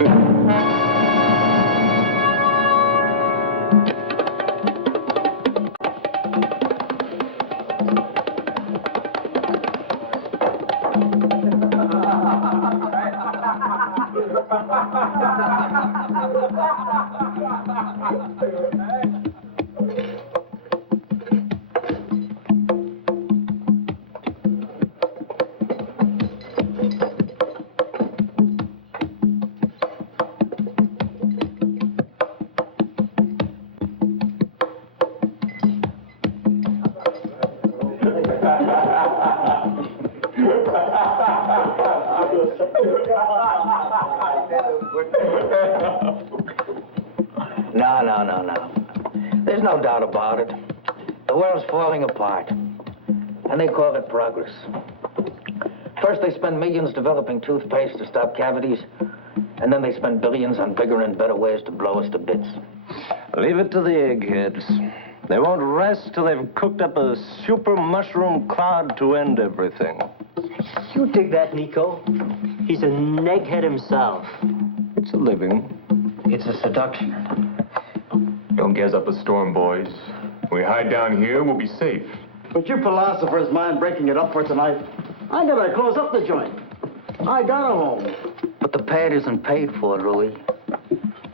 No. There's no doubt about it. The world's falling apart, and they call it progress. First, they spend millions developing toothpaste to stop cavities, and then they spend billions on bigger and better ways to blow us to bits. Leave it to the eggheads. They won't rest till they've cooked up a super mushroom cloud to end everything. You dig that, Nico? He's an egghead himself. It's a living. It's a seduction. Don't gas up a storm, boys. We hide down here, we'll be safe. But your philosopher's mind breaking it up for tonight. I gotta close up the joint. I got a home. But the pad isn't paid for, Louis.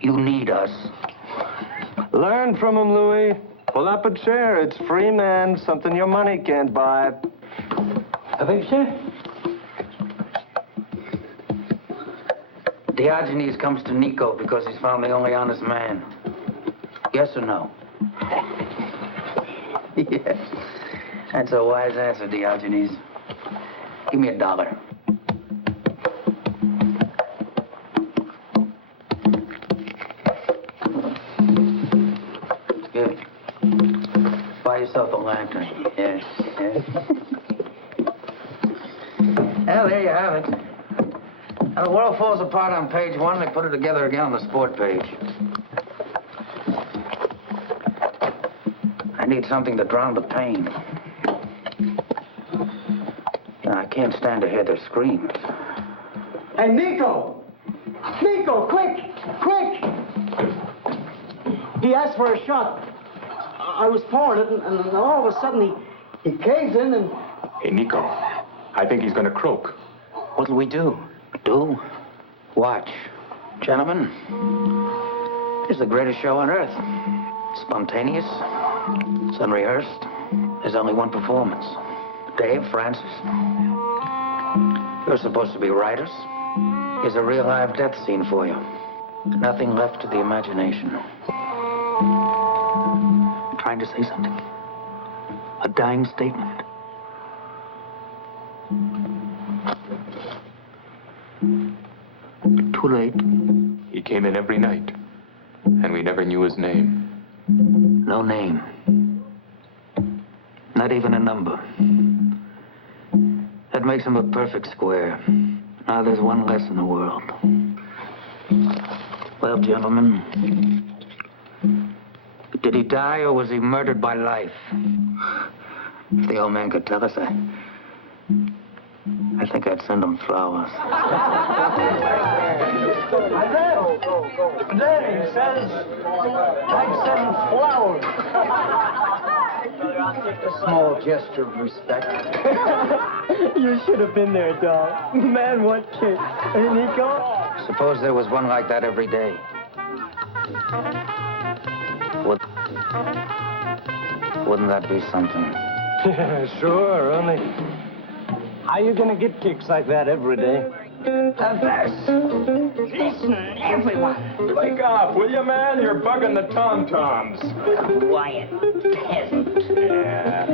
You need us. Learn from him, Louis. Pull up a chair. It's free, man. Something your money can't buy. A picture? Diogenes comes to Nico because he's found the only honest man. Yes or no? Yes. That's a wise answer, Diogenes. Give me $1. Good. Buy yourself a lantern. Yes. Well, there you have it. Now, the world falls apart on page 1. They put it together again on the sport page. I need something to drown the pain. I can't stand to hear their screams. Hey, Nico! Nico, quick! Quick! He asked for a shot. I was pouring it, and all of a sudden he caves in and... Hey, Nico, I think he's gonna croak. What'll we do? Do? Watch. Gentlemen, this is the greatest show on earth. Spontaneous. It's unrehearsed. There's only one performance. Dave, Francis, you're supposed to be writers. Here's a real live death scene for you. Nothing left to the imagination. Trying to say something? A dying statement? Too late. He came in every night, and we never knew his name. No name. Not even a number. That makes him a perfect square. Now there's one less in the world. Well, gentlemen, did he die or was he murdered by life? If the old man could tell us, I think I'd send him flowers. Dave says I'd send flowers. A small gesture of respect. You should have been there, Doc. Man, what kick. Hey, Nico? Suppose there was one like that every day. Wouldn't that be something? Yeah, sure, only... How you gonna get kicks like that every day? A verse. Listen, everyone. Lake off, will you, man? You're bugging the tom-toms. Quiet, peasant. Yeah.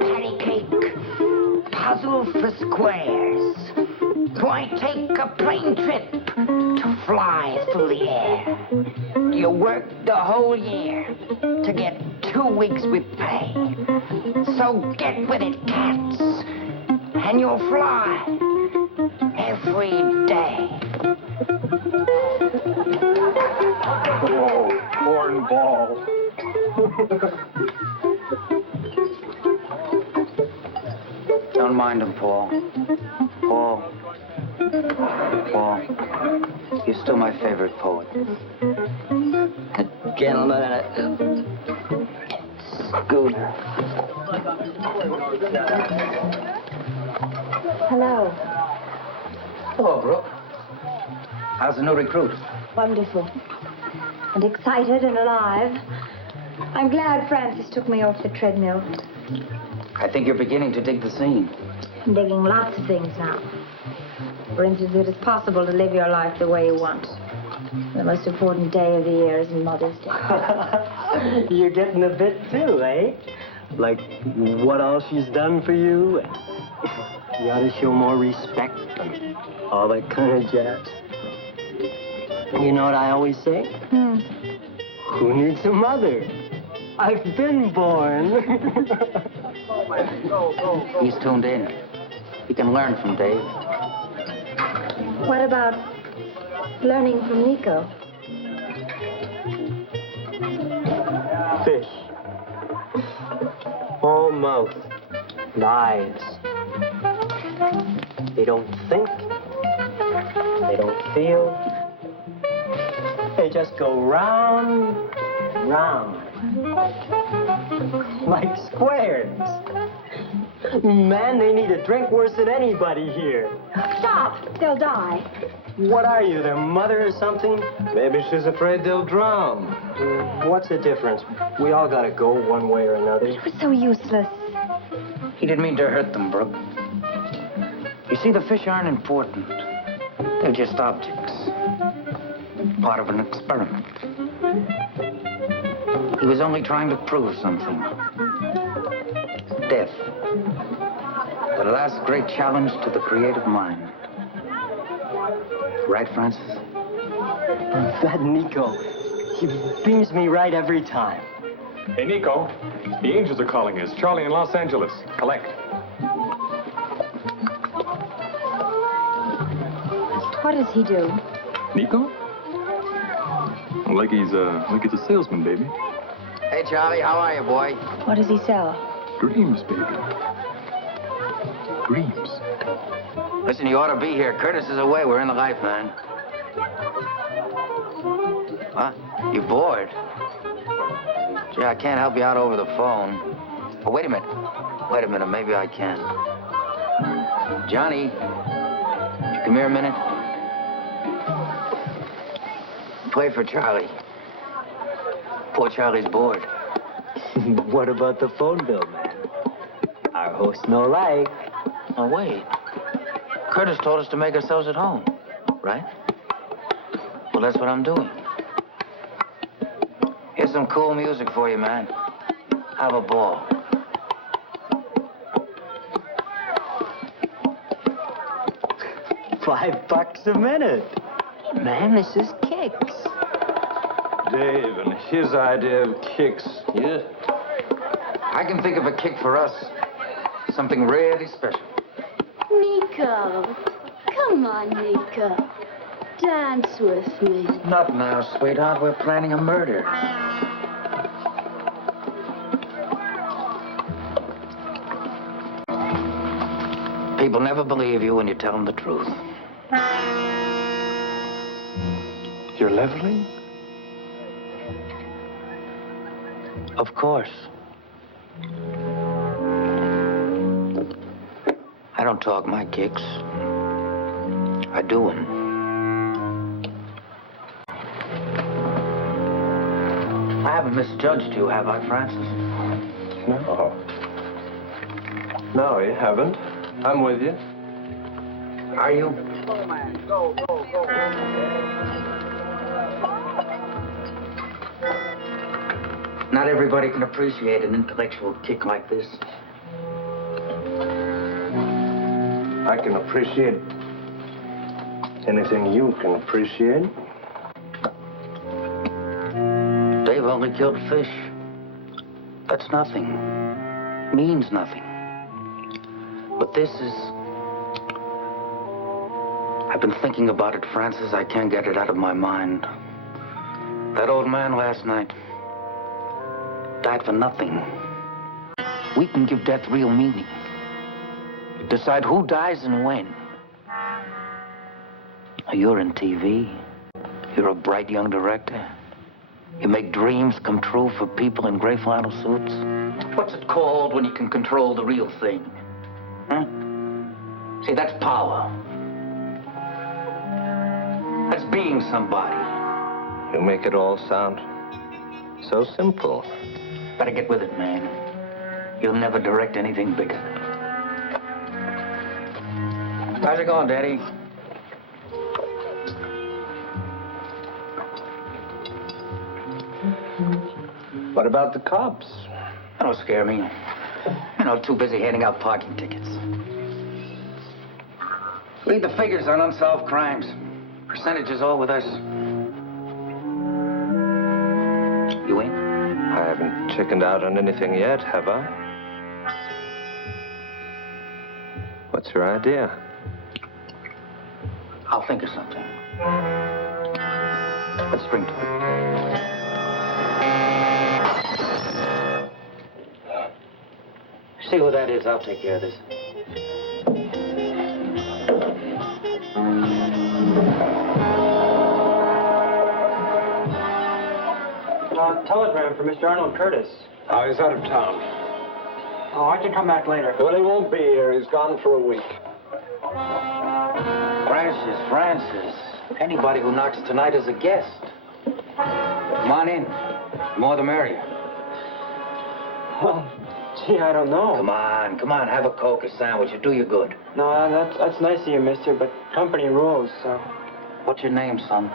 Patty cake, puzzle for squares. Why take a plane trip to fly through the air? You worked the whole year to get 2 weeks with pay. So get with it, cats, and you'll fly every day. Oh, cornball. Don't mind him, Paul. Paul, you're still my favorite poet. A gentleman and a schooner. Hello. Hello, Brooke. How's the new recruit? Wonderful. And excited and alive. I'm glad Francis took me off the treadmill. I think you're beginning to dig the scene. I'm digging lots of things now. For instance, it is possible to live your life the way you want. The most important day of the year is Mother's Day. You're getting a bit too, eh? Like what all she's done for you. You ought to show more respect and all that kind of jazz. You know what I always say? Who needs a mother? I've been born. He's tuned in. He can learn from Dave. What about learning from Nico? Fish. All mouth. And eyes. They don't think. They don't feel. They just go round, round. Like squares. Man, they need a drink worse than anybody here. Stop! They'll die. What are you, their mother or something? Maybe she's afraid they'll drown. What's the difference? We all gotta go one way or another. It was so useless. He didn't mean to hurt them, Brooke. You see, the fish aren't important. They're just objects. Part of an experiment. He was only trying to prove something. Death. The last great challenge to the creative mind. Right, Francis? That Nico, he beams me right every time. Hey, Nico, the Angels are calling us. Charlie in Los Angeles. Collect. What does he do? Nico? Like he's a salesman, baby. Hey, Charlie, how are you, boy? What does he sell? Dreams, baby. Dreams. Listen, you ought to be here. Curtis is away. We're in the life, man. Huh? You bored? Gee, I can't help you out over the phone. Oh, wait a minute. Wait a minute. Maybe I can. Johnny, would you come here a minute? Play for Charlie. Poor Charlie's bored. What about the phone bill, man? Our host no like. Oh, wait. Curtis told us to make ourselves at home, right? Well, that's what I'm doing. Here's some cool music for you, man. Have a ball. $5 a minute. Man, this is kicks. Dave and his idea of kicks. Yeah. I can think of a kick for us. Something really special. Nico, come on, Nico. Dance with me. Not now, sweetheart. We're planning a murder. People never believe you when you tell them the truth. You're leveling? Of course. I don't talk my kicks. I do them. I haven't misjudged you, have I, Francis? No. No, you haven't. I'm with you. Are you? Go, man. Go, go, go. Not everybody can appreciate an intellectual kick like this. I can appreciate anything you can appreciate. Dave only killed fish. That's nothing. Means nothing. But this is... I've been thinking about it, Francis. I can't get it out of my mind. That old man last night died for nothing. We can give death real meaning. decide who dies and when. You're in TV. You're a bright young director. You make dreams come true for people in gray flannel suits. What's it called when you can control the real thing? Huh? See, that's power. That's being somebody. You make it all sound so simple. Better get with it, man. You'll never direct anything bigger. How's it going, Daddy? What about the cops? That don't scare me. You know, too busy handing out parking tickets. Read the figures on unsolved crimes. Percentages all with us. You in? I haven't chickened out on anything yet, have I? What's your idea? I'll think of something. Let's spring to it. See who that is. I'll take care of this. Telegram for Mr. Arnold Curtis. Oh, he's out of town. Oh, I can come back later. Well, he won't be here. He's gone for a week. Francis. Anybody who knocks tonight is a guest. Come on in. The more the merrier. Well, gee, I don't know. Come on. Have a Coke, a sandwich. It'll do you good. No, that's nice of you, mister, but company rules, so... What's your name, son?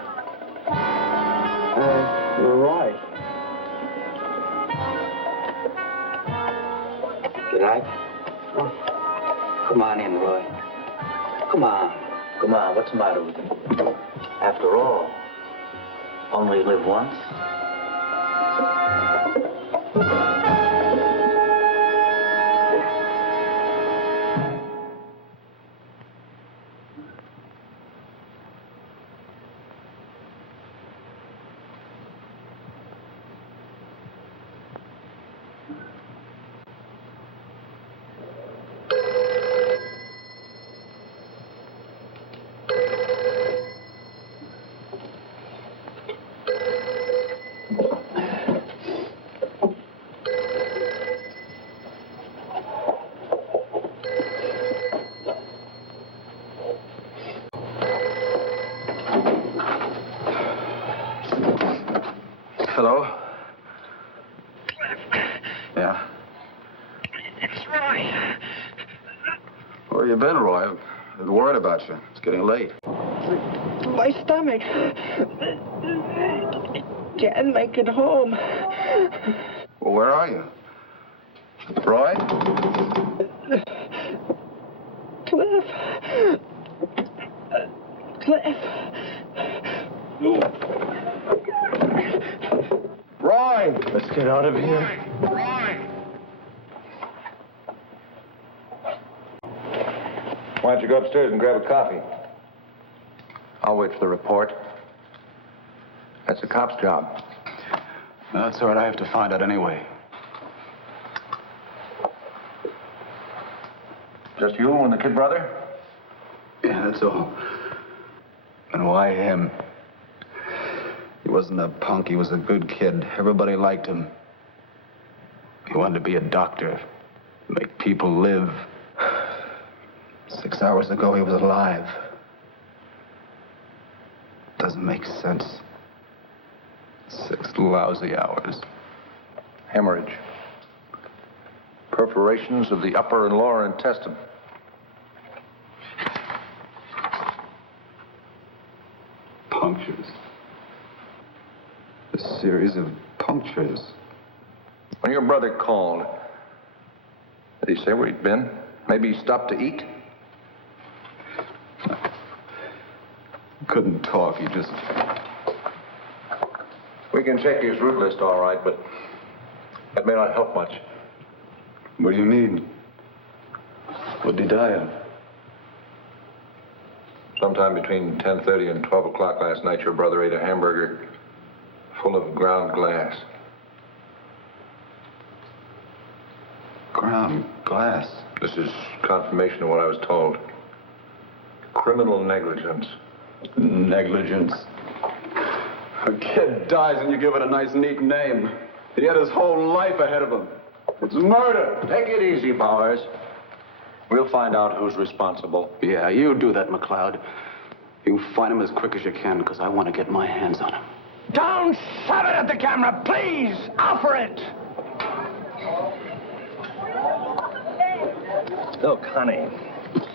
Roy. You like? Oh. Come on in, Roy. Come on. What's the matter with you? After all, only live once. Hello? Yeah? It's Roy. Where you been, Roy? I've been worried about you. It's getting late. My stomach. Can't make it home. Well, where are you? Roy? Cliff. Roy! Let's get out of here. Why don't you go upstairs and grab a coffee? I'll wait for the report. That's the cop's job. No, that's all right. I have to find out anyway. Just you and the kid brother? Yeah, that's all. And why him? He wasn't a punk. He was a good kid. Everybody liked him. He wanted to be a doctor, make people live. 6 hours ago, he was alive. Doesn't make sense. 6 lousy hours. Hemorrhage. Perforations of the upper and lower intestine. Punctures. A series of punctures. When your brother called, did he say where he'd been? Maybe he stopped to eat? Couldn't talk. He just... We can check his route list all right, but that may not help much. What do you mean? What did he die of? Sometime between 10:30 and 12 o'clock last night, your brother ate a hamburger full of ground glass. Ground glass. This is confirmation of what I was told. Criminal negligence. Negligence. A kid dies and you give it a nice, neat name. He had his whole life ahead of him. It's murder. Take it easy, Bowers. We'll find out who's responsible. Yeah, you do that, McLeod. You find him as quick as you can, because I want to get my hands on him. Don't shove it at the camera, please! Offer it! Look, honey,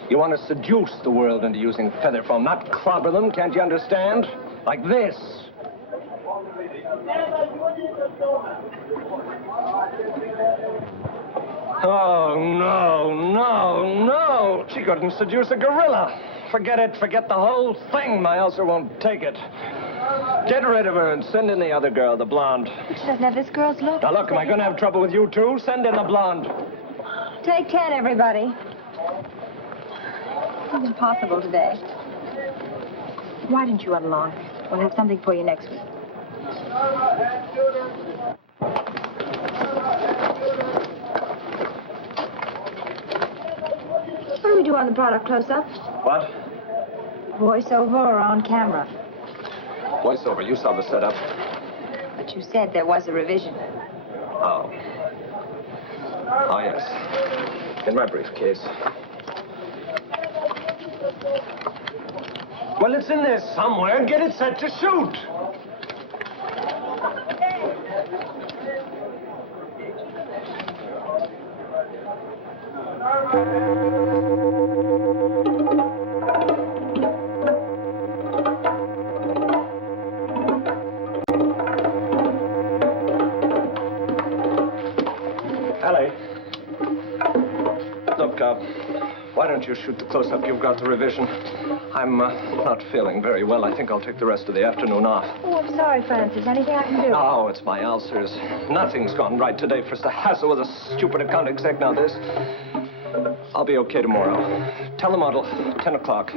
you want to seduce the world into using feather foam, not clobber them, can't you understand? Like this. Oh, no. She couldn't seduce a gorilla. Forget it, forget the whole thing. My ulcer won't take it. Get rid of her and send in the other girl, the blonde. She doesn't have this girl's look. Now, look, am I going to have trouble with you, too? Send in the blonde. Take 10, everybody. It's impossible today. Why didn't you run along? We'll have something for you next week. What do we do on the product close-up? What? Voiceover or on camera? Voiceover, you saw the setup. But you said there was a revision. Oh. Oh, yes. In my briefcase. Well, it's in there somewhere. Get it set to shoot. Ellie. Look, why don't you shoot the close-up? You've got the revision. I'm not feeling very well. I think I'll take the rest of the afternoon off. Oh, I'm sorry, Francis. Anything I can do? Oh, it's my ulcers. Nothing's gone right today. First the hassle with a stupid account exec, now this. I'll be okay tomorrow. Tell the model, 10 o'clock.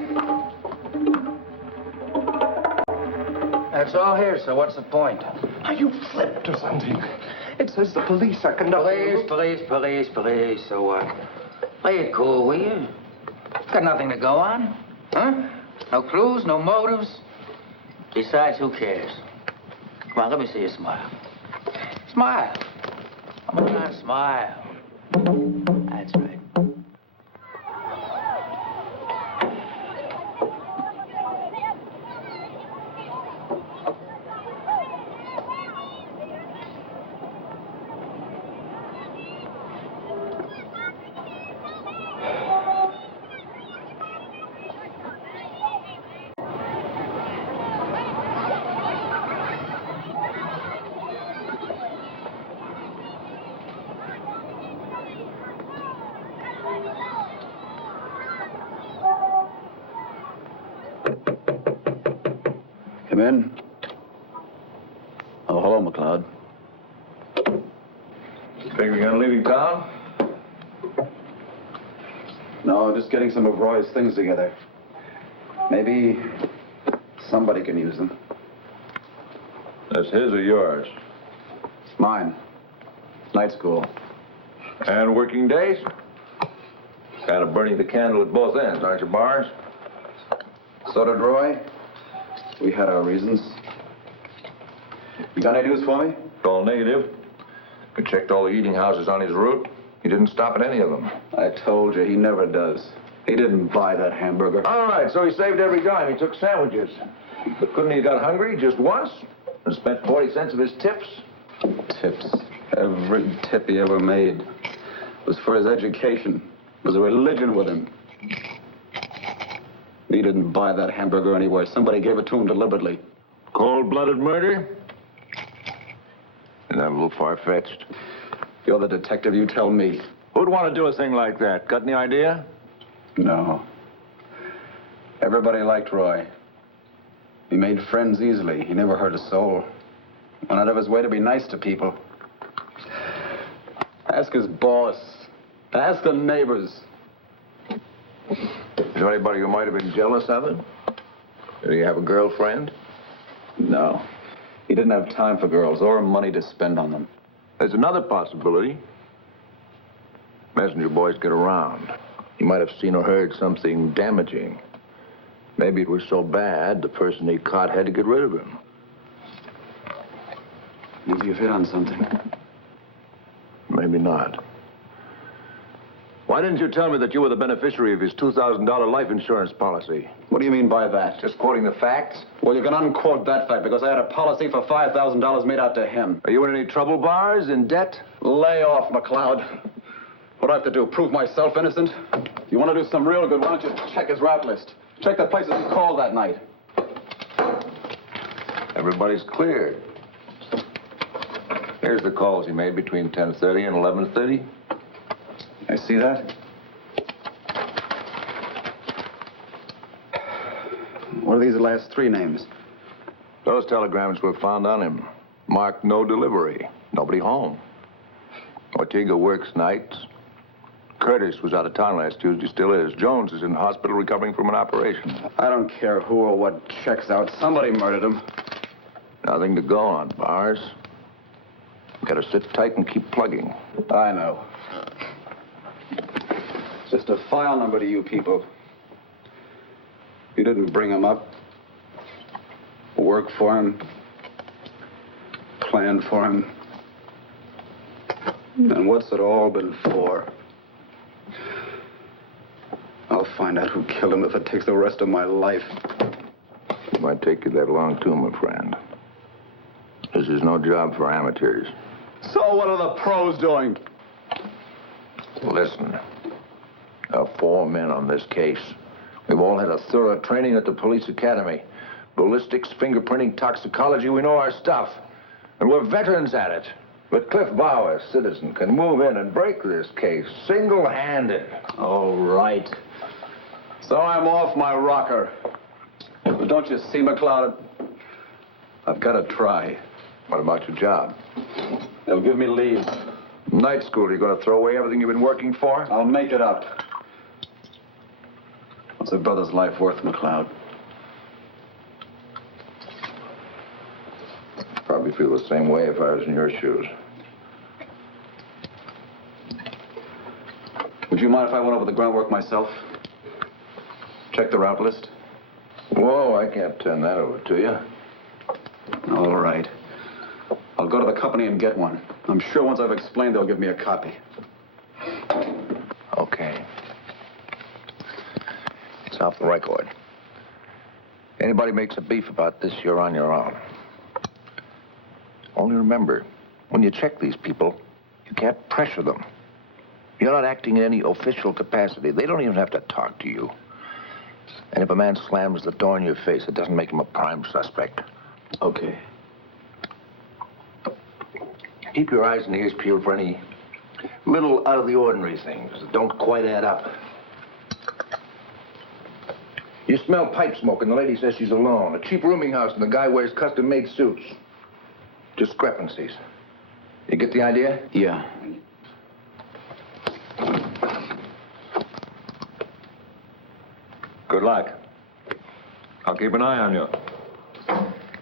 That's all here, so what's the point? Are you flipped or something? It says the police are conducting... Police, so what? Play it cool, will you? Got nothing to go on. Huh? No clues, no motives. Besides, who cares? Come on, let me see you smile. Smile. Come on, smile. That's right. Come in. Oh, hello, McLeod. Think we're gonna leave town? No, just getting some of Roy's things together. Maybe somebody can use them. That's his or yours? Mine. Night school. And working days? Kind of burning the candle at both ends, aren't you, Bars? So did Roy. We had our reasons. You got any news for me? All negative. We checked all the eating houses on his route. He didn't stop at any of them. I told you, he never does. He didn't buy that hamburger. All right, so he saved every dime. He took sandwiches. But couldn't he have got hungry just once and spent 40 cents of his tips? Tips. Every tip he ever made was for his education. It was a religion with him. He didn't buy that hamburger anywhere. Somebody gave it to him deliberately. Cold-blooded murder? Isn't that a little far-fetched? You're the detective, you tell me. Who'd want to do a thing like that? Got any idea? No. Everybody liked Roy. He made friends easily. He never hurt a soul. Went out of his way to be nice to people. Ask his boss. Ask the neighbors. Is there anybody who might have been jealous of him? Did he have a girlfriend? No. He didn't have time for girls or money to spend on them. There's another possibility. Messenger boys get around. He might have seen or heard something damaging. Maybe it was so bad, the person he caught had to get rid of him. Maybe you've hit on something. Maybe not. Why didn't you tell me that you were the beneficiary of his $2,000 life insurance policy? What do you mean by that? Just quoting the facts? Well, you can unquote that fact because I had a policy for $5,000 made out to him. Are you in any trouble, Bars? In debt? Lay off, McLeod. What do I have to do? Prove myself innocent? If you want to do some real good, why don't you check his rap list? Check the places he called that night. Everybody's cleared. Here's the calls he made between 10:30 and 11:30. I see that. What are these last three names? Those telegrams were found on him. Marked no delivery. Nobody home. Ortega works nights. Curtis was out of town last Tuesday, still is. Jones is in hospital recovering from an operation. I don't care who or what checks out. Somebody murdered him. Nothing to go on, Bars. Gotta sit tight and keep plugging. I know. Just a file number to you people. You didn't bring him up, work for him, plan for him. And what's it all been for? I'll find out who killed him if it takes the rest of my life. It might take you that long, too, my friend. This is no job for amateurs. So what are the pros doing? Listen, there are 4 men on this case. We've all had a thorough training at the police academy. Ballistics, fingerprinting, toxicology, we know our stuff. And we're veterans at it. But Cliff Bauer, citizen, can move in and break this case single-handed. Oh, right. So I'm off my rocker. But don't you see, McLeod? I've got to try. What about your job? They'll give me leave. Night school, you're going to throw away everything you've been working for? I'll make it up. What's a brother's life worth, McLeod? Probably feel the same way if I was in your shoes. Would you mind if I went over the groundwork myself? Check the route list? Whoa, I can't turn that over to you. All right. I'll go to the company and get one. I'm sure once I've explained, they'll give me a copy. Okay. It's off the record. Anybody makes a beef about this, you're on your own. Only remember, when you check these people, you can't pressure them. You're not acting in any official capacity. They don't even have to talk to you. And if a man slams the door in your face, it doesn't make him a prime suspect. Okay. Keep your eyes and ears peeled for any little out-of-the-ordinary things that don't quite add up. You smell pipe smoke, and the lady says she's alone. A cheap rooming house, and the guy wears custom-made suits. Discrepancies. You get the idea? Yeah. Good luck. I'll keep an eye on you.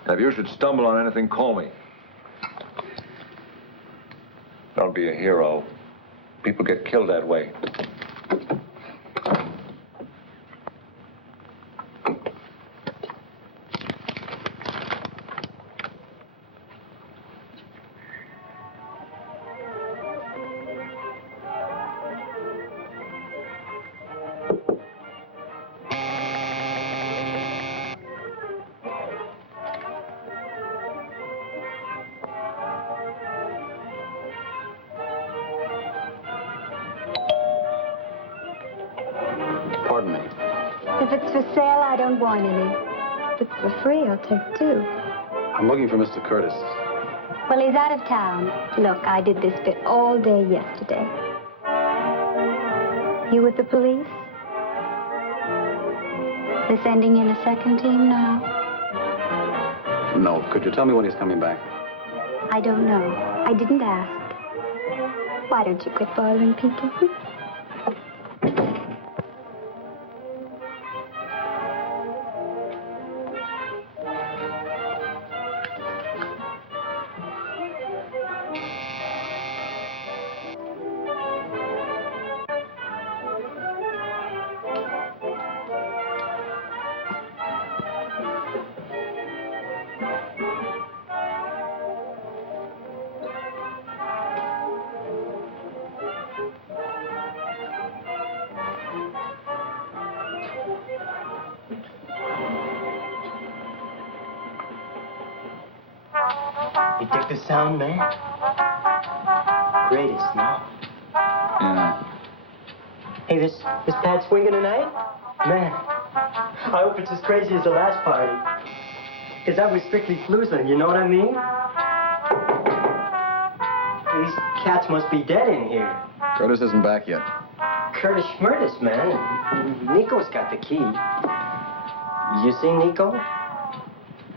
If you should stumble on anything, call me. Don't be a hero. People get killed that way. Pardon me. If it's for sale, I don't want any. If it's for free, I'll take 2. I'm looking for Mr. Curtis. Well, he's out of town. Look, I did this bit all day yesterday. You with the police? They're sending in a second team now? No. Could you tell me when he's coming back? I don't know. I didn't ask. Why don't you quit bothering people? You dig the sound, man? Greatest, no? Yeah. Hey, this pad swinging tonight? Man, I hope it's as crazy as the last party. Because that was strictly flusing, you know what I mean? These cats must be dead in here. Curtis isn't back yet. Curtis Schmurtis, man. Nico's got the key. You see Nico?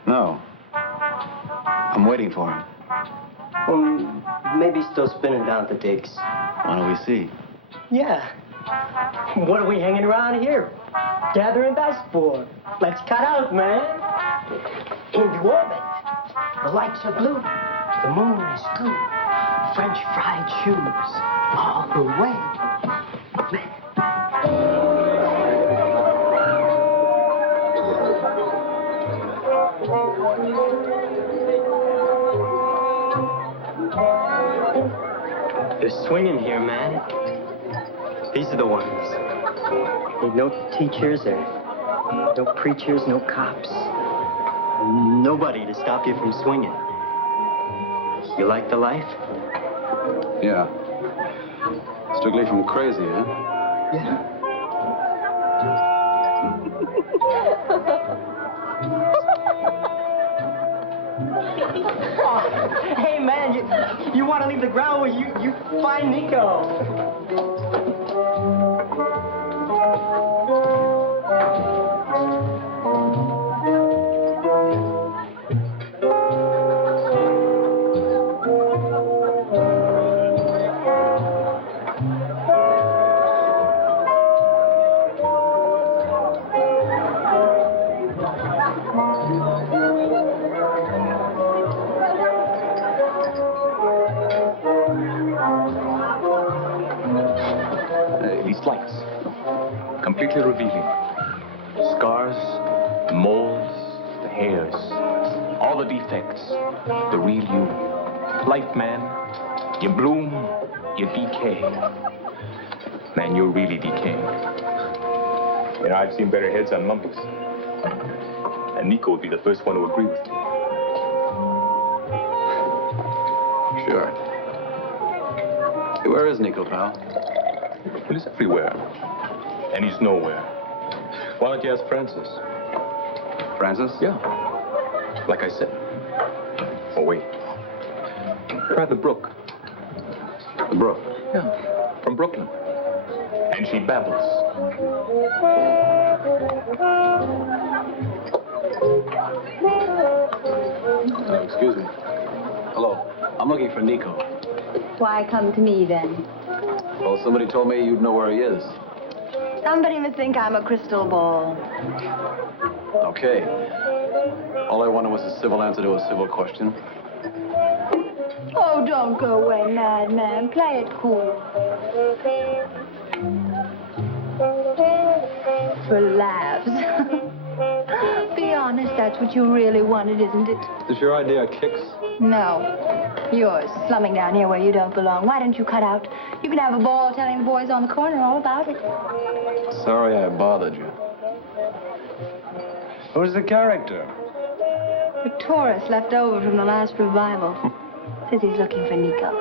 No. I'm waiting for him. Well, maybe he's still spinning down at the digs. Why don't we see? Yeah. What are we hanging around here? Gathering dust for? Let's cut out, man. Into orbit. The lights are blue. The moon is good. French fried shoes. All the way. They're swinging here, man. These are the ones. Ain't no teachers or no preachers, no cops. Nobody to stop you from swinging. You like the life? Yeah. Strictly from crazy, huh? Yeah. Oh, hey, man, you want to leave the ground where you find Nico. These lights, completely revealing. Scars, moles, the hairs, all the defects, the real you. Life, man, you bloom, you decay. Man, you're really decaying. You know, I've seen better heads on mummies. And Nico would be the first one to agree with me. Sure. Hey, where is Nico, pal? Well, he's everywhere. And he's nowhere. Why don't you ask Francis? Francis? Yeah. Like I said. Oh, wait. Try the Brook. The Brook? Yeah. From Brooklyn. And she babbles. Excuse me. Hello. I'm looking for Nico. Why come to me then? Well, somebody told me you'd know where he is. Somebody must think I'm a crystal ball. Okay. All I wanted was a civil answer to a civil question. Oh, don't go away, madman. Play it cool. For laughs. Be honest, that's what you really wanted, isn't it? Is this your idea of kicks? No. Yours, slumming down here where you don't belong. Why don't you cut out? You can have a ball telling the boys on the corner all about it. Sorry I bothered you. Who's the character? The tourist left over from the last revival. Says he's looking for Nico.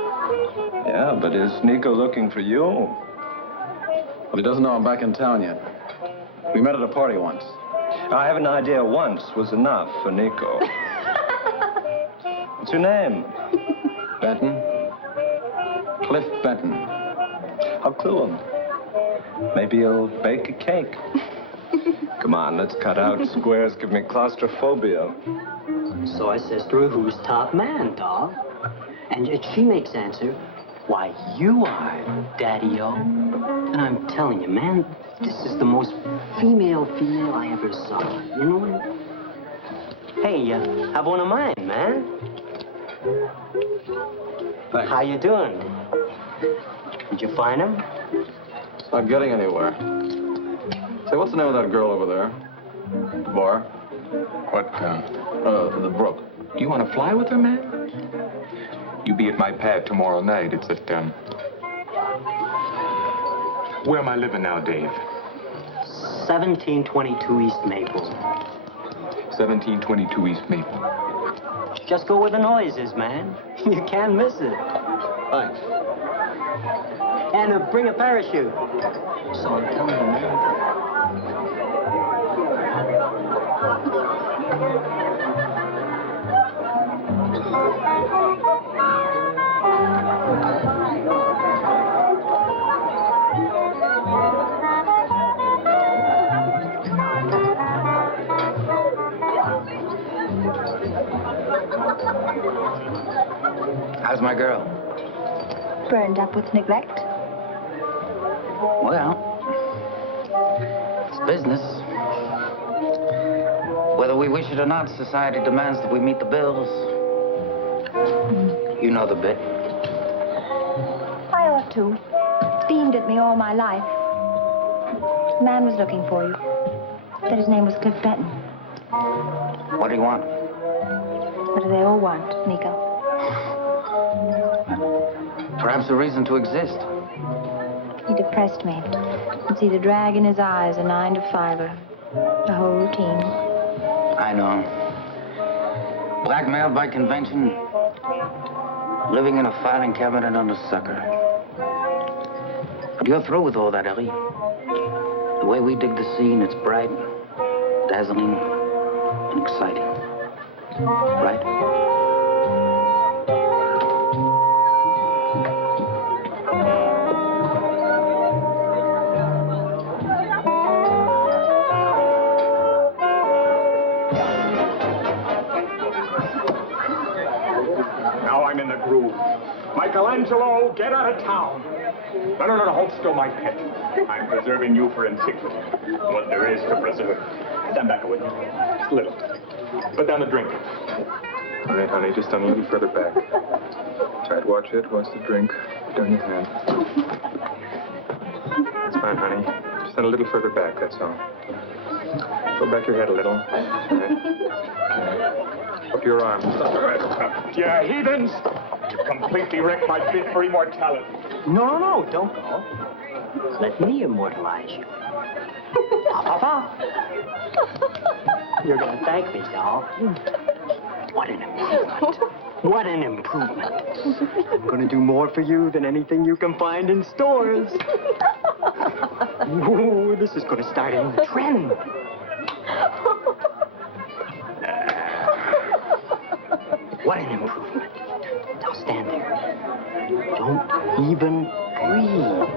Yeah, but is Nico looking for you? Well, he doesn't know I'm back in town yet. We met at a party once. I have an idea once was enough for Nico. What's your name? Benton? Cliff Benton. I'll clue him. Maybe he'll bake a cake. Come on, let's cut out. Squares give me claustrophobia. So I says to her, who's top man, dog? And she makes answer, why, you are, Daddy-O. And I'm telling you, man, this is the most female I ever saw. You know what? Hey, have one of mine, man. Thanks. How you doing? Did you find him? Not getting anywhere. Say, what's the name of that girl over there? The bar? What, The Brook. do you want to fly with her, man? You be at my pad tomorrow night. It's at, where am I living now, Dave? 1722 East Maple. 1722 East Maple. Just go where the noise is, man. You can't miss it. Thanks. And bring a parachute. So I'm telling you, man. How's my girl? Burned up with neglect. Well, it's business. Whether we wish it or not, society demands that we meet the bills. You know the bit. I ought to. It's beamed at me all my life. A man was looking for you. Said his name was Cliff Benton. What do you want? What do they all want, Nico? Perhaps a reason to exist. He depressed me. You'd see the drag in his eyes, a 9-to-5er. The whole routine. I know. Blackmailed by convention. Living in a filing cabinet under sucker. But you're through with all that, Ellie. The way we dig the scene, it's bright, dazzling, and exciting. Right? Now I'm in the groove. Michelangelo, get out of town. No, hold still, my pet. I'm preserving you for antiquity. What there is to preserve. Stand back a little. Just a little. Put down the drink. All right, honey, just stand a little further back. Try to watch it. Watch the drink. Put down your hand. That's fine, honey. Just stand a little further back, that's all. Throw back your head a little. All right. Okay. Up your arms. Yeah, heathens! You completely wrecked my bid for immortality. No, don't go. Let me immortalize you. Papa. You're gonna thank me, doll. What an improvement. What an improvement. I'm gonna do more for you than anything you can find in stores. Ooh, this is gonna start a new trend. What an improvement. Now stand there. Don't even breathe.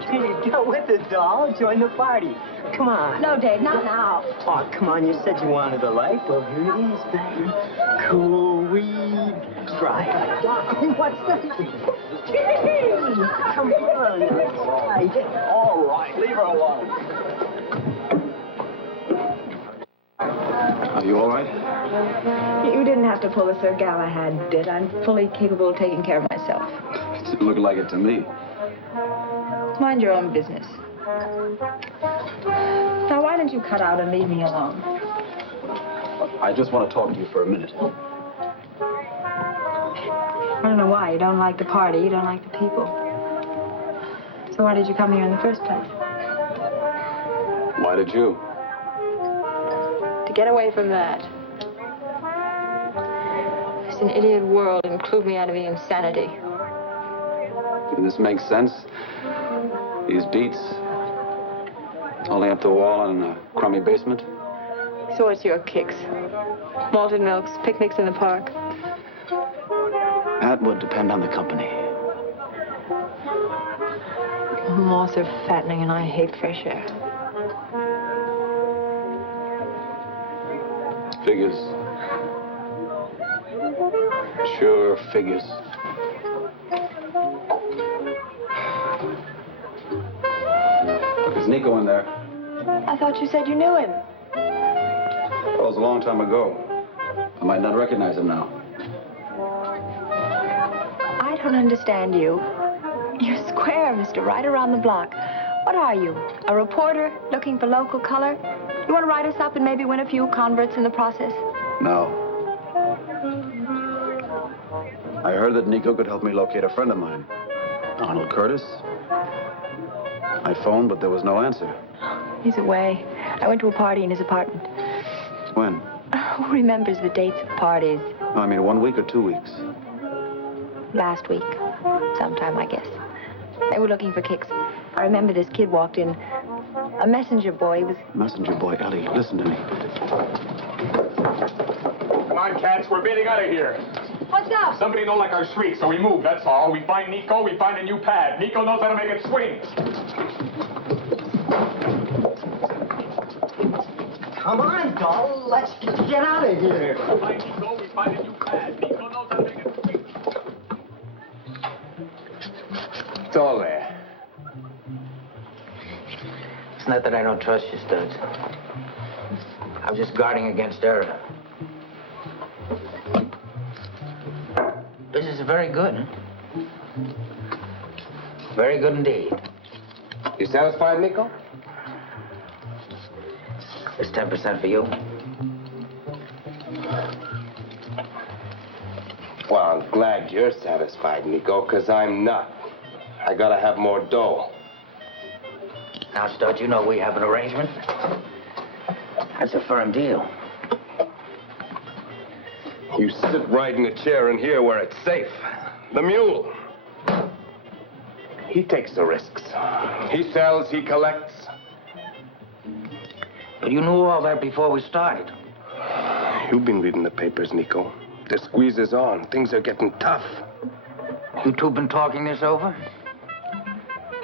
Hey, go with the doll. Join the party. Come on. No, Dave, not now. Oh, come on. You said you wanted a life. Well, here it is, baby. Cool weed. Try it. What's that? Come on. All right, leave her alone. Are you all right? You didn't have to pull the Sir Galahad bit. I'm fully capable of taking care of myself. It looked like it to me. Mind your own business. Now, why don't you cut out and leave me alone? I just want to talk to you for a minute. I don't know why. You don't like the party. You don't like the people. So why did you come here in the first place? Why did you? To get away from that. It's an idiot world. Include me out of the insanity. This makes sense. These beats. Only up the wall in a crummy basement. So what's your kicks? Malted milks, picnics in the park. That would depend on the company. Moths are fattening and I hate fresh air. Figures. Sure, figures. Is Nico in there? I thought you said you knew him. Well, it was a long time ago. I might not recognize him now. I don't understand you. You're square, mister, right around the block. What are you, a reporter looking for local color? You want to write us up and maybe win a few converts in the process? No. I heard that Nico could help me locate a friend of mine. Arnold Curtis. I phoned, but there was no answer. He's away. I went to a party in his apartment. When? Who remembers the dates of parties? No, I mean 1 week or 2 weeks? Last week. Sometime, I guess. They were looking for kicks. I remember this kid walked in. A messenger boy. He was... Messenger boy, Ellie, listen to me. Come on, cats, we're beating out of here. What's up? Somebody don't like our shrieks, so we move, that's all. We find Nico, we find a new pad. Nico knows how to make it swing. Come on, doll. Let's get out of here. We find Nico, we find a new pad. Nico knows how to make it swing. It's all there. It's not that I don't trust you, Studs. I'm just guarding against error. Business is very good, huh? Very good indeed. You satisfied, Nico? It's 10% for you. Well, I'm glad you're satisfied, Nico, because I'm not. I gotta have more dough. Now, Studs, you know we have an arrangement. That's a firm deal. You sit right in the chair in here where it's safe. The mule. He takes the risks. He sells, he collects. But you knew all that before we started. You've been reading the papers, Nico. The squeeze is on. Things are getting tough. You two been talking this over?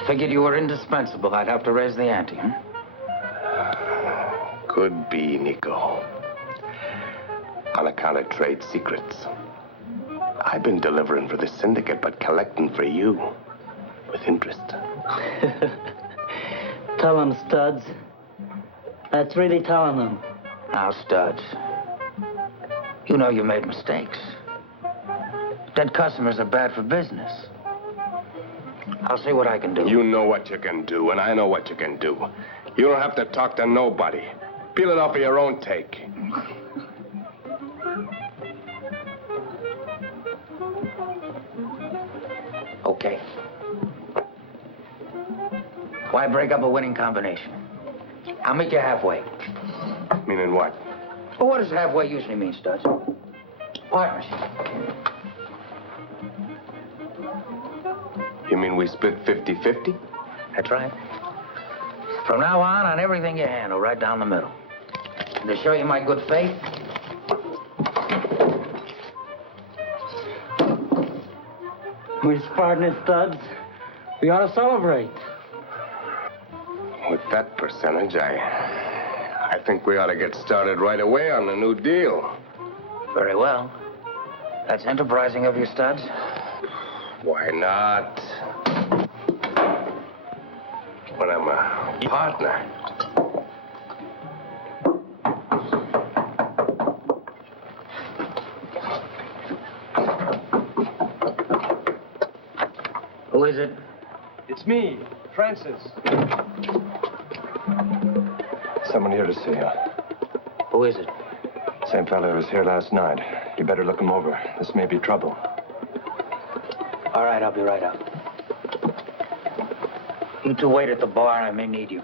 Figured you were indispensable. I'd have to raise the ante, huh? Could be, Nico. On account of trade secrets. I've been delivering for the syndicate, but collecting for you. With interest. Tell him, Studs. That's really telling them. Now, Studs, you know you made mistakes. Dead customers are bad for business. I'll see what I can do. You know what you can do, and I know what you can do. You don't have to talk to nobody. Peel it off of your own take. Okay. Why break up a winning combination? I'll meet you halfway. Meaning what? Well, what does halfway usually mean, Studs? Partnership. You mean we split 50-50? That's right. From now on everything you handle, right down the middle. And to show you my good faith, We're partners, Studs. We ought to celebrate. With that percentage, I think we ought to get started right away on the new deal. very well. That's enterprising of you, Studs. Why not? When I'm a partner. Who is it? It's me, Francis. Someone here to see you. Who is it? Same fellow who was here last night. You better look him over. This may be trouble. All right, I'll be right up. You two wait at the bar. I may need you.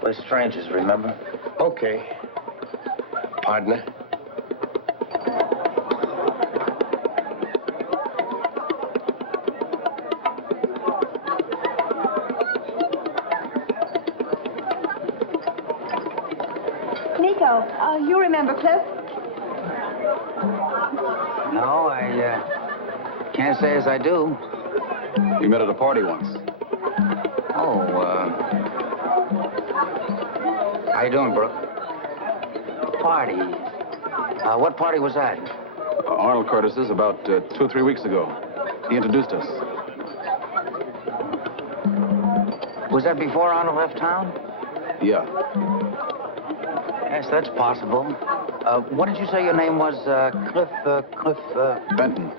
We're strangers, remember? Okay. Partner. Nico, you remember Cliff? No, I can't say as I do. We met at a party once. Oh, how you doing, Brooke? Party? What party was that? Arnold Curtis's about 2 or 3 weeks ago. He introduced us. Was that before Arnold left town? Yeah. Yes, that's possible. What did you say your name was? Cliff, Benton.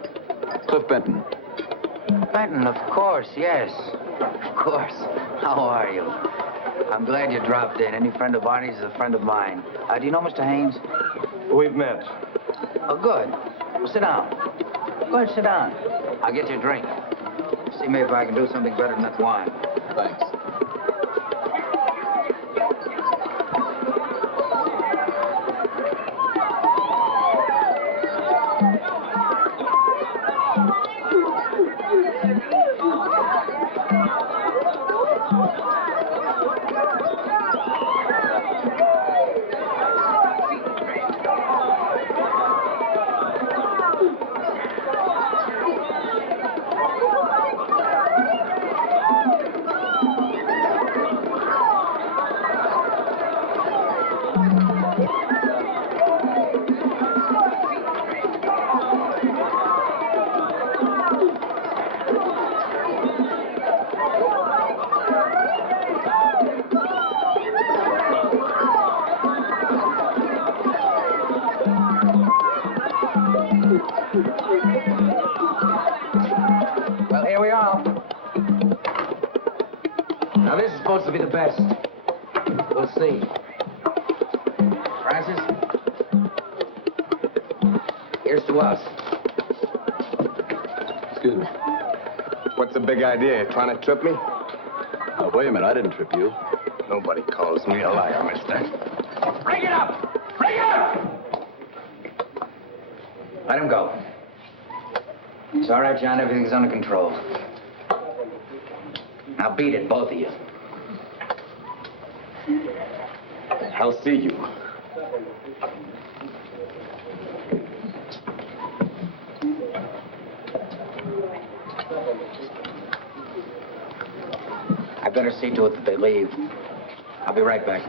Cliff Benton. Benton, of course, yes. Of course. How are you? I'm glad you dropped in. Any friend of Arnie's is a friend of mine. Do you know Mr. Haynes? We've met. Oh, good. Well, sit down. Go ahead, sit down. I'll get you a drink. See me if I can do something better than that wine. Thanks. Well, here we are. Now, this is supposed to be the best. We'll see. Francis? Here's to us. Excuse me. What's the big idea? You trying to trip me? Oh, wait a minute. I didn't trip you. Nobody calls me a liar, mister. Bring it up! Bring it up! Let him go. It's all right, John. Everything's under control. Now beat it, both of you. I'll see you. I better see to it that they leave. I'll be right back.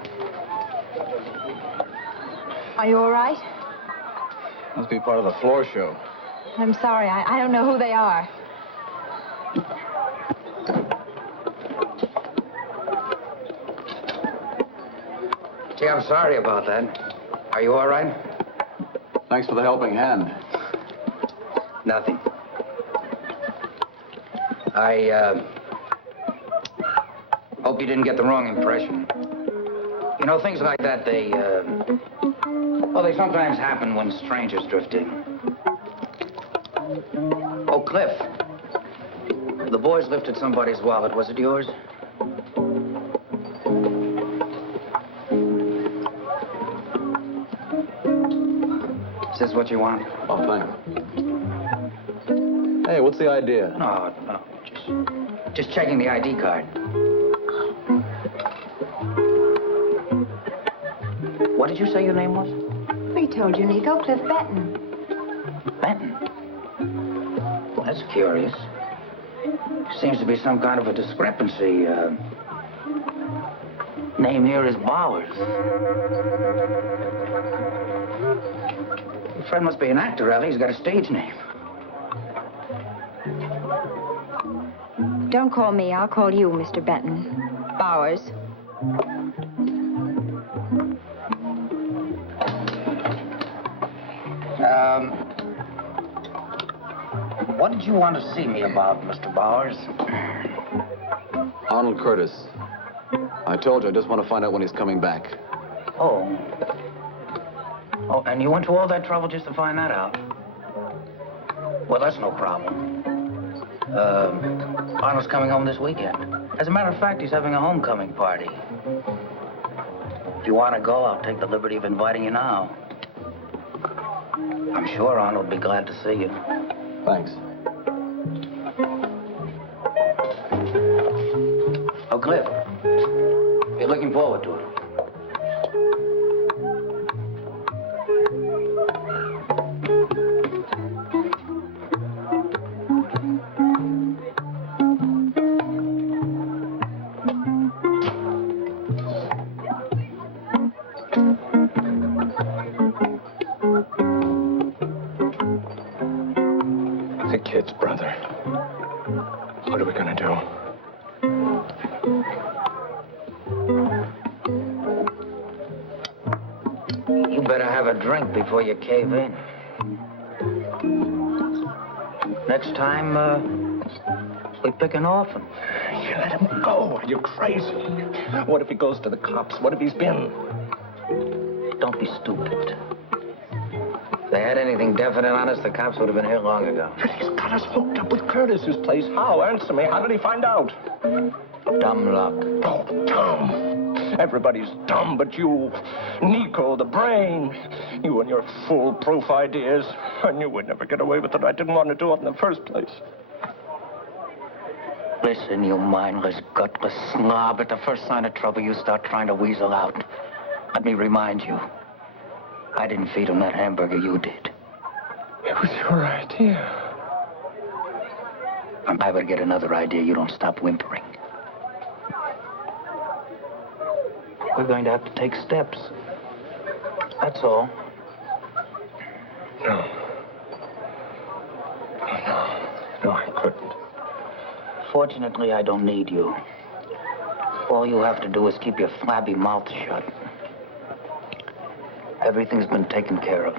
Are you all right? Must be part of the floor show. I'm sorry. I don't know who they are. Gee, I'm sorry about that. Are you all right? Thanks for the helping hand. Nothing. I hope you didn't get the wrong impression. You know, things like that, they sometimes happen when strangers drift in. Oh, Cliff. The boys lifted somebody's wallet. Was it yours? Is this what you want? Oh, thanks. Hey, what's the idea? No. Just checking the ID card. What did you say your name was? We told you, Nico. Cliff Betton. Benton. Well, that's curious. Seems to be some kind of a discrepancy. Name here is Bowers. Your friend must be an actor, Ellie. He's got a stage name. Don't call me. I'll call you, Mr. Benton. Bowers. What did you want to see me about, Mr. Bowers? Arnold Curtis. I told you, I just want to find out when he's coming back. Oh, and you went to all that trouble just to find that out? Well, that's no problem. Arnold's coming home this weekend. As a matter of fact, he's having a homecoming party. If you want to go, I'll take the liberty of inviting you now. I'm sure Arnold will be glad to see you. Thanks. Oh, Cliff, you're looking forward to it. The kids, brother. What are we gonna do? You better have a drink before you cave in. Next time, we pick an orphan. You let him go. Are you crazy? What if he goes to the cops? What if he's been? Don't be stupid. If they had anything definite on us, the cops would have been here long ago. But he's got us hooked up with Curtis's place. How? Answer me. How did he find out? Dumb luck. Oh, dumb. Everybody's dumb but you. Nico, the brain. You and your foolproof ideas. I knew we'd never get away with it. I didn't want to do it in the first place. Listen, you mindless, gutless slob. At the first sign of trouble, you start trying to weasel out. Let me remind you, I didn't feed him that hamburger, you did. It was your idea. If I ever get another idea, you don't stop whimpering. We're going to have to take steps. That's all. No. No, I couldn't. Fortunately, I don't need you. All you have to do is keep your flabby mouth shut. Everything's been taken care of.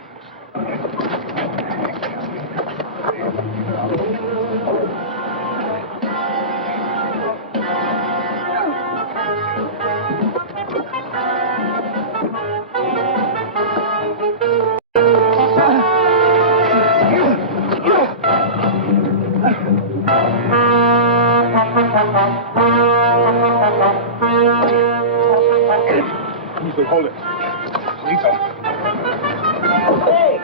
Hold it. Lisa. Hey!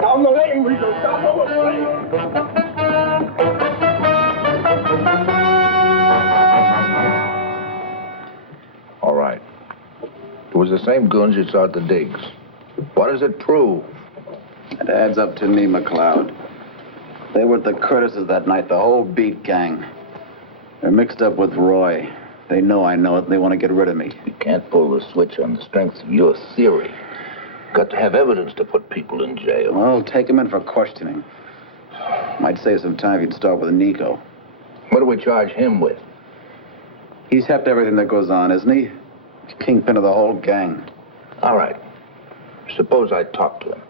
Down the lane, Lisa. Down the lane. All right. It was the same goons you saw at the digs. What does it prove? It adds up to me, McLeod. They were at the Curtis's that night, the whole beat gang. They're mixed up with Roy. They know I know it, and they want to get rid of me. You can't pull the switch on the strength of your theory. Got to have evidence to put people in jail. Well, take them in for questioning. Might save some time if you'd start with Nico. What do we charge him with? He's hepped everything that goes on, isn't he? He's kingpin of the whole gang. All right. Suppose I talk to him.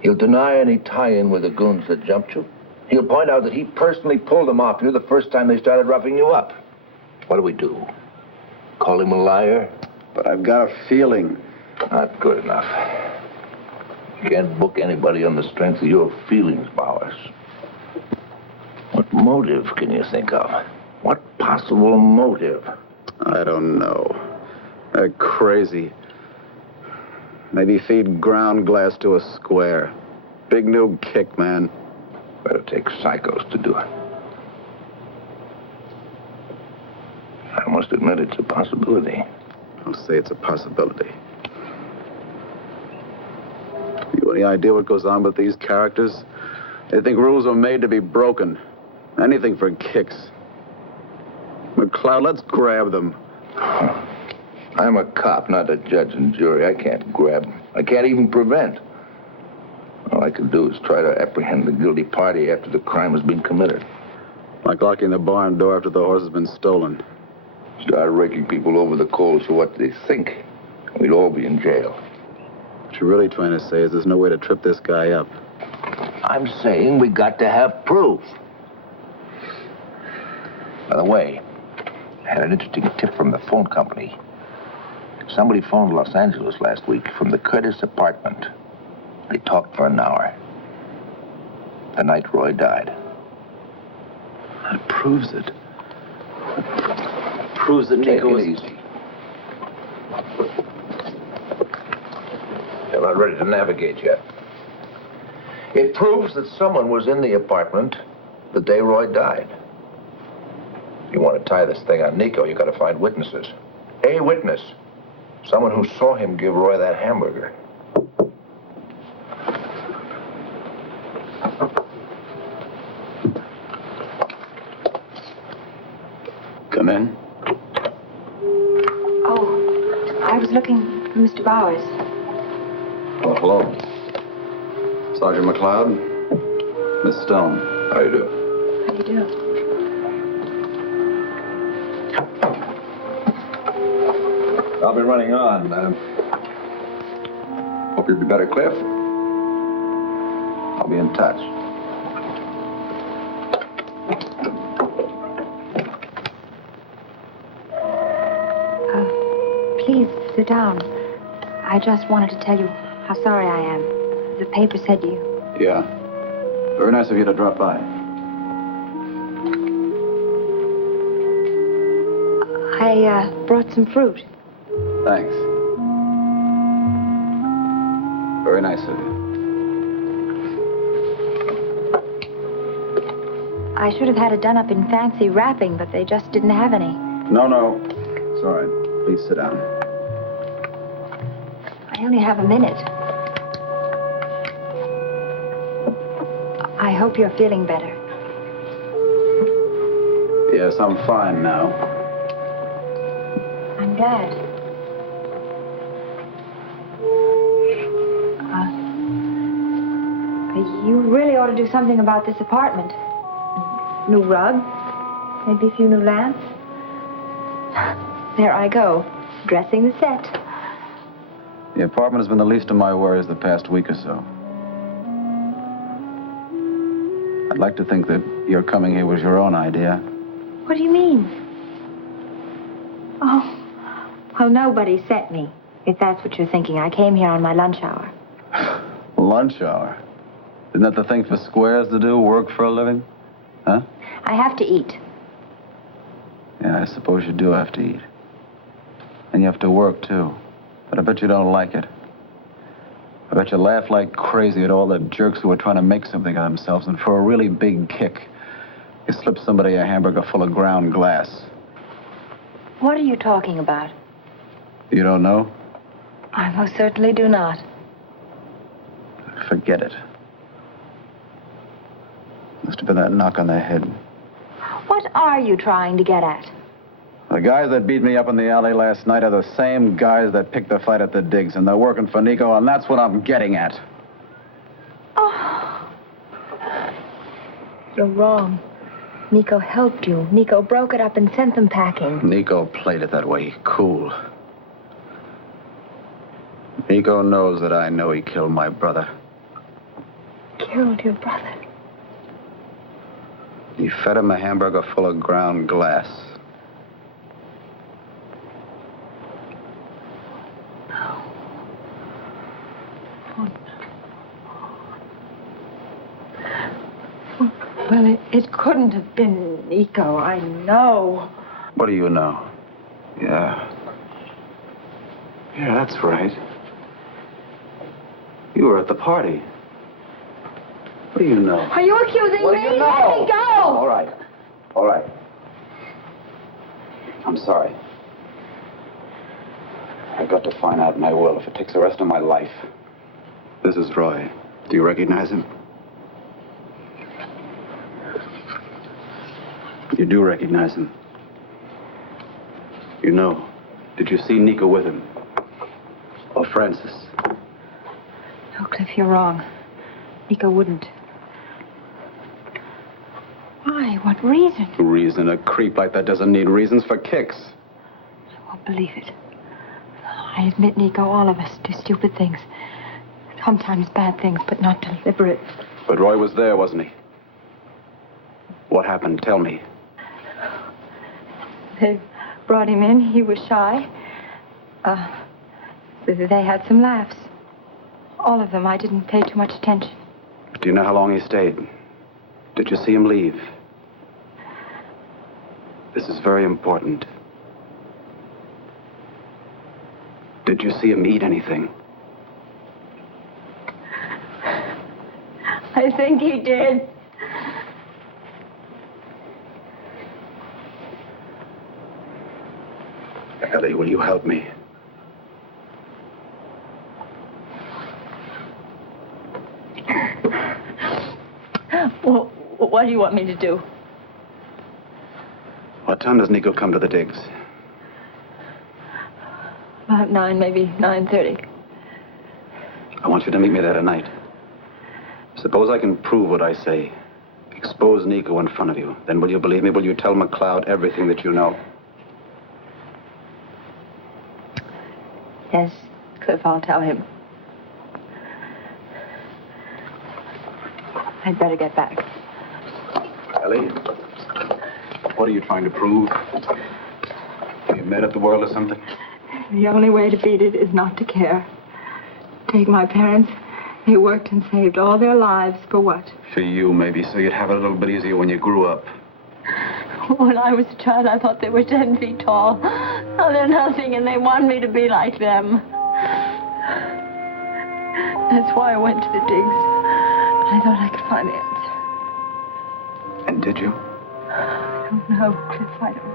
He'll deny any tie-in with the goons that jumped you. He'll point out that he personally pulled them off you the first time they started roughing you up. What do we do? Call him a liar? But I've got a feeling. Not good enough. You can't book anybody on the strength of your feelings, Bowers. What motive can you think of? What possible motive? I don't know. They're crazy. Maybe feed ground glass to a square. Big new kick, man. Better take psychos to do it. I must admit it's a possibility. I'll say it's a possibility. You any idea what goes on with these characters? They think rules are made to be broken. Anything for kicks. McLeod, let's grab them. I'm a cop, not a judge and jury. I can't grab them. I can't even prevent. All I can do is try to apprehend the guilty party after the crime has been committed. Like locking the barn door after the horse has been stolen. Start raking people over the coals for what they think. We'd all be in jail. What you're really trying to say is there's no way to trip this guy up. I'm saying we got to have proof. By the way, I had an interesting tip from the phone company. Somebody phoned Los Angeles last week from the Curtis apartment. They talked for an hour. The night Roy died. That proves it. Proves that Nico was... Take it easy. You're not ready to navigate yet. It proves that someone was in the apartment the day Roy died. If you want to tie this thing on Nico, you got to find witnesses. A witness. Someone who saw him give Roy that hamburger. Come in. Oh, I was looking for Mr. Bowers. Oh, hello. Sergeant McLeod. Miss Stone. How you do? How do you do? I'll be running on. Hope you'll be better, Cliff. I'll be in touch. Please, sit down. I just wanted to tell you how sorry I am. The paper said you... Yeah. Very nice of you to drop by. I brought some fruit. Thanks. Very nice of you. I should have had it done up in fancy wrapping, but they just didn't have any. No. It's all right. Please sit down. I only have a minute. I hope you're feeling better. Yes, I'm fine now. I'm glad. You really ought to do something about this apartment. New rug, maybe a few new lamps. There I go, dressing the set. The apartment has been the least of my worries the past week or so. I'd like to think that your coming here was your own idea. What do you mean? Oh, well, nobody sent me, if that's what you're thinking. I came here on my lunch hour. Lunch hour? Isn't that the thing for squares to do, work for a living? Huh? I have to eat. Yeah, I suppose you do have to eat. And you have to work, too. But I bet you don't like it. I bet you laugh like crazy at all the jerks who are trying to make something of themselves, and for a really big kick, you slip somebody a hamburger full of ground glass. What are you talking about? You don't know? I most certainly do not. Forget it. Must have been that knock on the head. What are you trying to get at? The guys that beat me up in the alley last night are the same guys that picked the fight at the digs, and they're working for Nico, and that's what I'm getting at. Oh. You're wrong. Nico helped you. Nico broke it up and sent them packing. Nico played it that way. Cool. Nico knows that I know he killed my brother. Killed your brother? He fed him a hamburger full of ground glass. Well, it couldn't have been Nico, I know. What do you know? Yeah. Yeah, that's right. You were at the party. What do you know? Are you accusing What me? do you know? Let me go! All right. All right. I'm sorry. I've got to find out, and I will, if it takes the rest of my life. This is Roy. Do you recognize him? You do recognize him. You know. Did you see Nico with him? Or Francis? No, Cliff, you're wrong. Nico wouldn't. Why? What reason? Reason? A creep like that doesn't need reasons for kicks. I won't believe it. I admit, Nico, all of us do stupid things. Sometimes bad things, but not deliberate. But Roy was there, wasn't he? What happened? Tell me. They brought him in. He was shy. They had some laughs. All of them. I didn't pay too much attention. Do you know how long he stayed? Did you see him leave? This is very important. Did you see him eat anything? I think he did. Ellie, will you help me? Well, what do you want me to do? What time does Nico come to the digs? About 9, maybe 9:30. I want you to meet me there tonight. Suppose I can prove what I say. Expose Nico in front of you. Then will you believe me? Will you tell McLeod everything that you know? Yes, Cliff, I'll tell him. I'd better get back. Ellie, what are you trying to prove? Are you mad at the world or something? The only way to beat it is not to care. Take my parents. They worked and saved all their lives for what? For you, maybe, so you'd have it a little bit easier when you grew up. When I was a child, I thought they were 10 feet tall. Now they're nothing, and they want me to be like them. That's why I went to the digs. I thought I could find the answer. And did you? I don't know, Cliff, I don't know.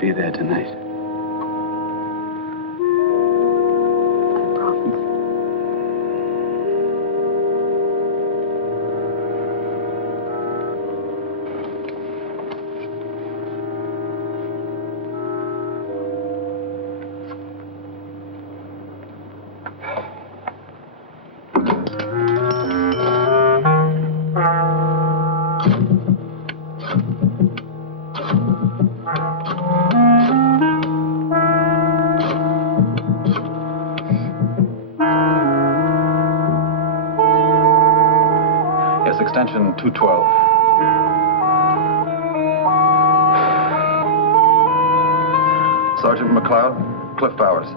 Be there tonight. I promise. Yes, extension 212. Sergeant McLeod, Cliff Bowers.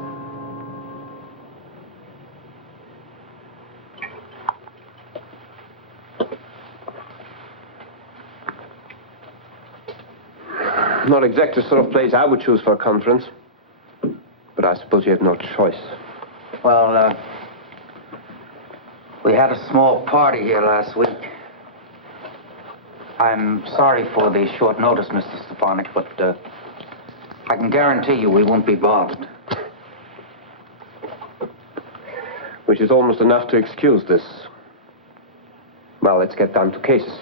Not exactly the sort of place I would choose for a conference. But I suppose you have no choice. Well, we had a small party here last week. I'm sorry for the short notice, Mr. Stefanik, but I can guarantee you we won't be bothered. Which is almost enough to excuse this. Well, let's get down to cases.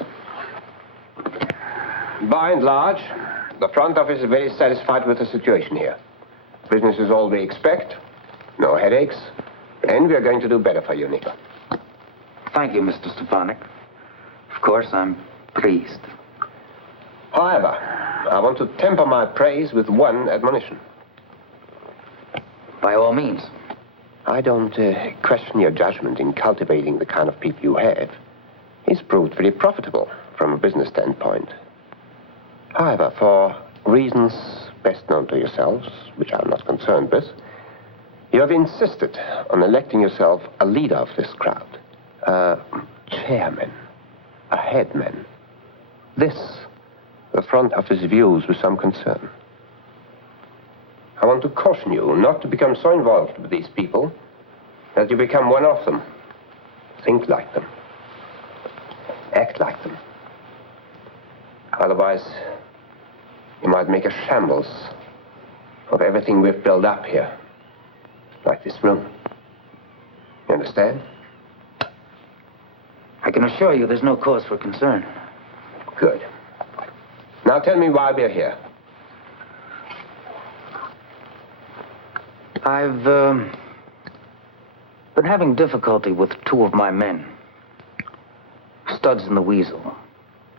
By and large, the front office is very satisfied with the situation here. Business is all we expect, no headaches, and we are going to do better for you, Nico. Thank you, Mr. Stefanik. Of course, I'm pleased. However, I want to temper my praise with one admonition. By all means. I don't question your judgment in cultivating the kind of people you have. It's proved very profitable from a business standpoint. However, for reasons best known to yourselves, which I'm not concerned with, you have insisted on electing yourself a leader of this crowd, a chairman, a headman. This, the front office views with some concern. I want to caution you not to become so involved with these people that you become one of them. Think like them. Act like them. Otherwise, you might make a shambles of everything we've built up here. Like this room. You understand? I can assure you there's no cause for concern. Good. Now tell me why we're here. I've been having difficulty with two of my men. Studs and the Weasel.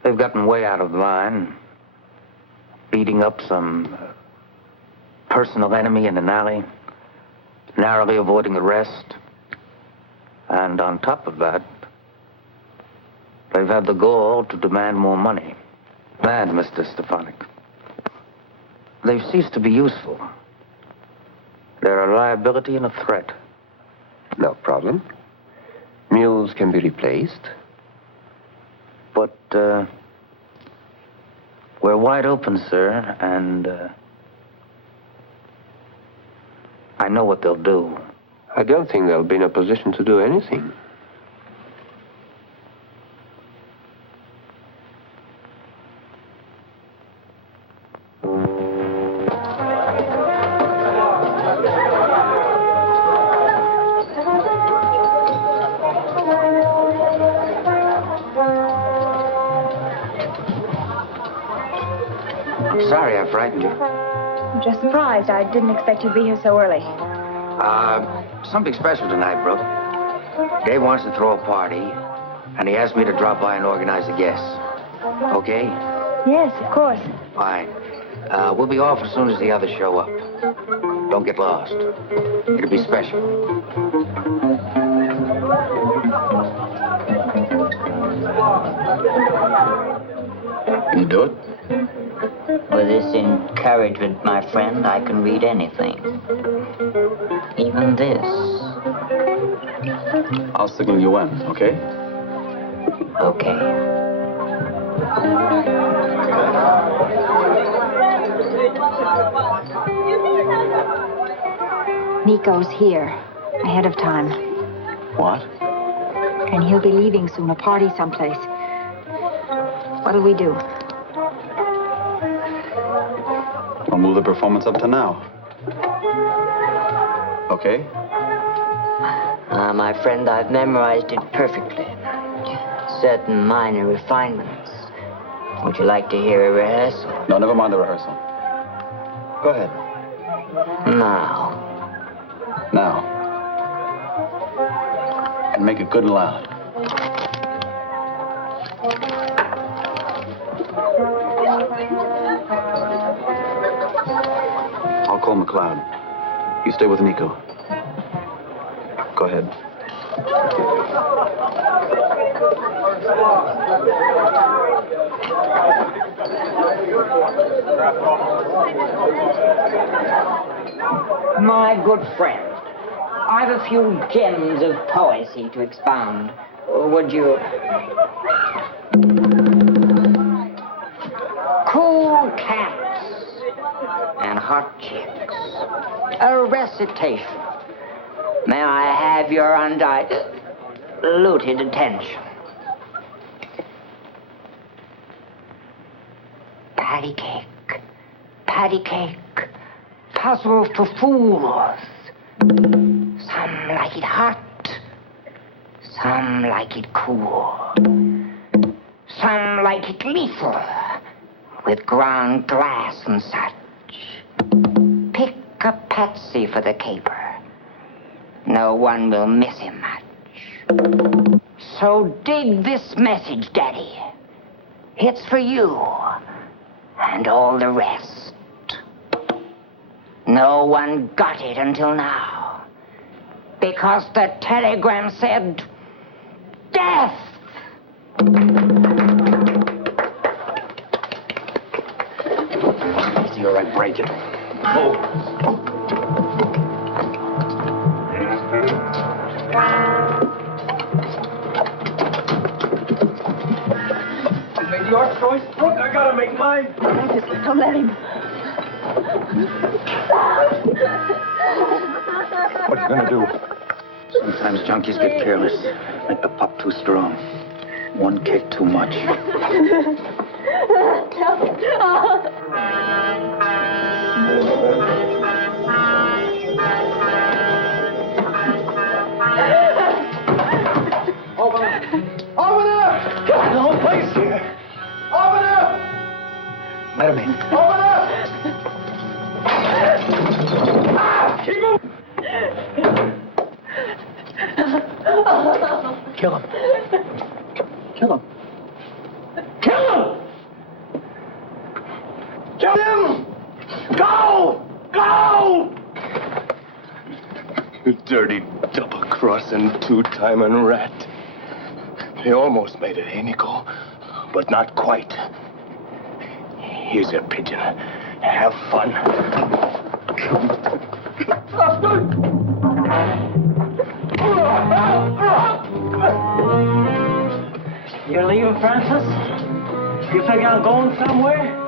They've gotten way out of line, beating up some personal enemy in an alley, narrowly avoiding arrest. And on top of that, they've had the gall to demand more money. And, Mr. Stefanik, they've ceased to be useful. They're a liability and a threat. No problem. Mules can be replaced. But, we're wide open, sir, and, I know what they'll do. I don't think they'll be in a position to do anything. Sorry I frightened you. I'm just surprised. I didn't expect you'd be here so early. Something special tonight, Brooke. Dave wants to throw a party, and he asked me to drop by and organize the guests. Okay? Yes, of course. Fine. We'll be off as soon as the others show up. Don't get lost. It'll be special. do it? With this encouragement, my friend, I can read anything. Even this. I'll signal you in, okay? Okay. Nico's here, ahead of time. What? And he'll be leaving soon, a party someplace. What'll we do? We'll move the performance up to now. Okay? My friend, I've memorized it perfectly. Certain minor refinements. Would you like to hear a rehearsal? No, never mind the rehearsal. Go ahead. Now. Now. And make it good and loud. I'll call McLeod. You stay with Nico. Go ahead. My good friend, I've a few gems of poesy to expound. Would you... Cool cats and hot chicks. A recitation. May I have your undiluted attention? Patty cake, puzzle for fools. Some like it hot, some like it cool. Some like it lethal, with ground glass and such. Pick a patsy for the caper. No one will miss him much. So dig this message, Daddy. It's for you and all the rest. No one got it until now, because the telegram said, death! Easy or I break it. Oh. You made your choice. Look, I gotta make mine. Don't let him. What are you gonna do? Sometimes junkies get careless. Make the pup too strong. One kick too much. Open up! Open up! There's no place here. Open up! Let him in. Open up! Keep him! Kill him. Kill him. Kill him! Kill him! Go! Go! You dirty double-crossing, two-timing rat. He almost made it, eh, Nico? But not quite. Here's your pigeon. Have fun. You're leaving, Francis? You figure I'm going somewhere?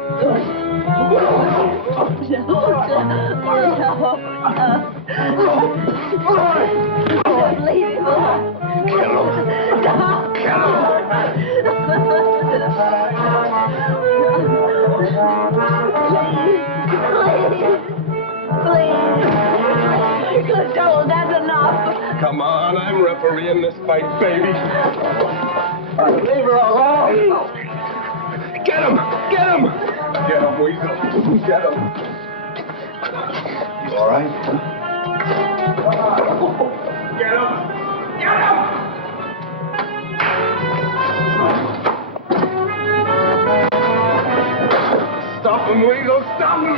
Don't, that's enough. Come on, I'm refereeing this fight, baby. Leave her alone! Get him! Get him! Get him, Weasel. Get him. You all right? Get him! Get him! Stop him, Weasel! Stop him!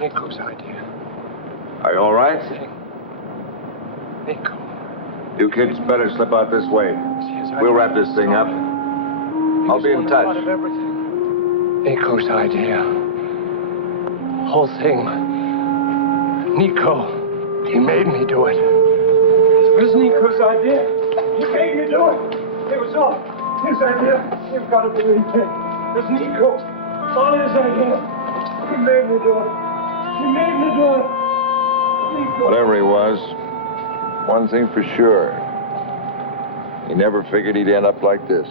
Nico's idea. Are you all right? Nico. You kids better slip out this way. We'll wrap this thing up. I'll be in touch. Nico's idea. Whole thing. Nico. He made me do it. It was Nico's idea. He made me do it. It was all his idea. You've got to believe me. It was Nico. All his idea. He made me do it. He made me do it. Nico. Whatever he was, one thing for sure. He never figured he'd end up like this.